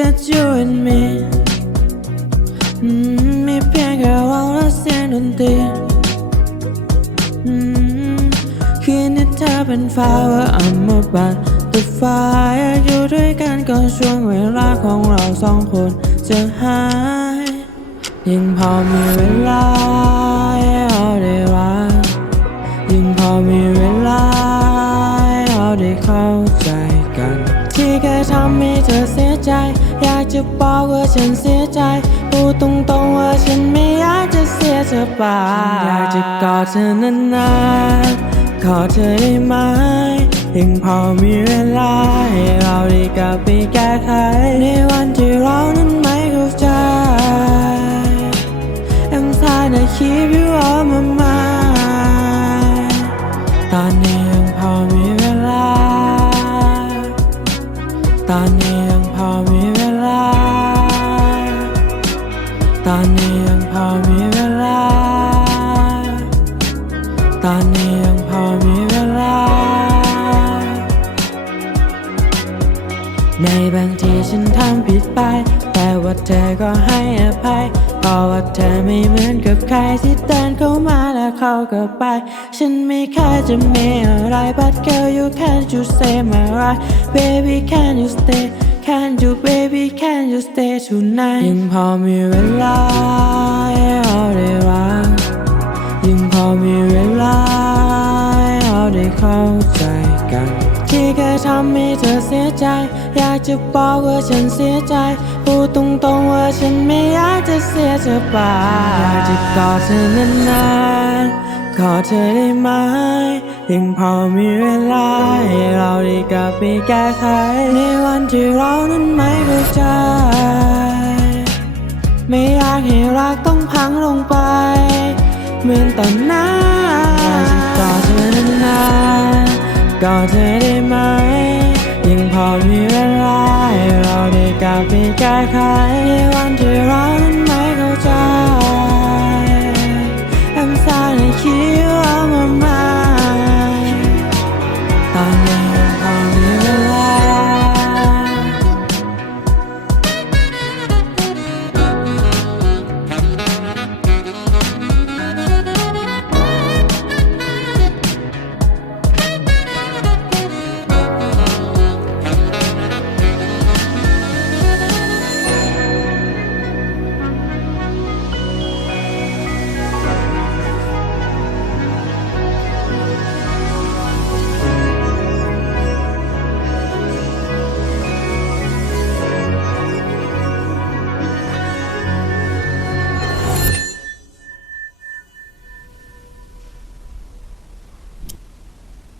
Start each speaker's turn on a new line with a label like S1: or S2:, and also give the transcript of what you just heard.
S1: that you and me มีเพียงแค่เราและเสียงดนตรีคืนนี้เธอเป็นฟ้าว่าอัมมาบัดแต่ฟ้าอยู่ด้วยกันก็ช่วงเวลาของเราสองคนจะหาย ยังพอมีเวลา จะบอกว่าฉันเสียใจ พูดตรงๆว่าฉันไม่อยากจะเสียเธอไปอยากจะกอดเธอนานๆขอเธอได้ไหมยังพอมีเวลาให้เราได้กลับไปแก้ไขในวันที่เรานั้นไม่เข้าใจ I'm trying to keep you on my mind ตอนนี้ยังพอมีเวลา ตอนนี้ยังพอมีเวลา ตอนนี้ยังพอมีเวลา ในบางทีฉันทำผิดไป แต่ว่าเธอก็ให้อภัย ราะว่าเธอไม่เหมือนกับใครที่เดินเข้ามาแล้วเขาก็ไป ฉันไม่แค่จะมีอะไร but girl you can't you say my right baby can you stay can you baby can you stay tonight ยังพอมีเวลาให้เราได้รักยังพอมีเวลา ได้เข้าใจกัน ที่เคยทำให้เธอเสียใจ อยากจะบอกว่าฉันเสียใจ พูดตรงๆว่าฉันไม่อยากจะเสียเธอไปอยากจะกอดเธอนานๆขอเธอได้ไหมยังพอมีเวลาให้เราได้กลับไปแก้ไขในวันที่เรานั้นไม่เข้าใจไม่อยากให้รักต้องพังลงไป เหมือนตอนนั้น เธอนานๆกอดเธอได้ไหม ยังพอมีเวลาให้เราได้กลับไปแก้ไขวันที่